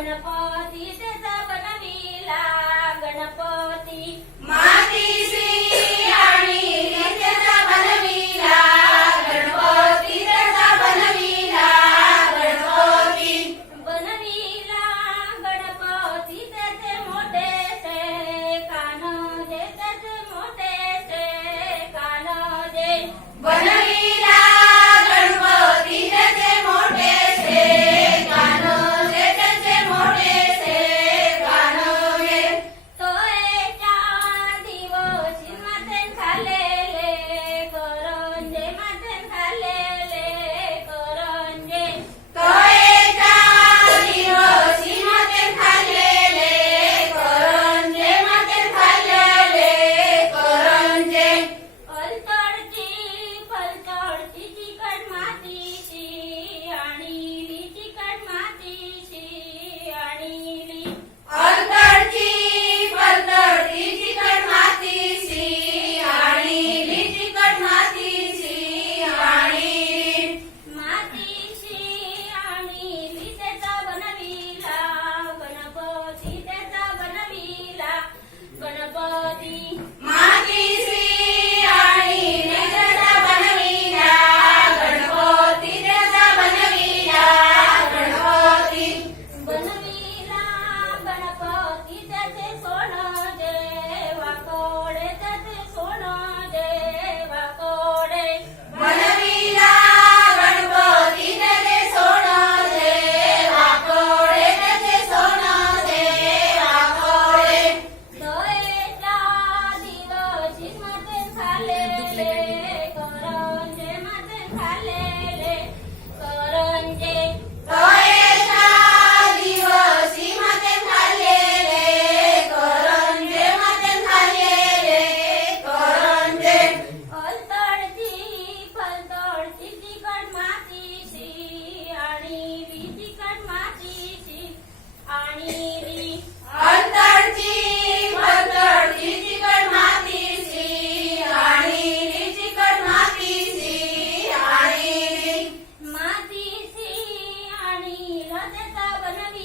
ಗಣಪತಿ બનાવી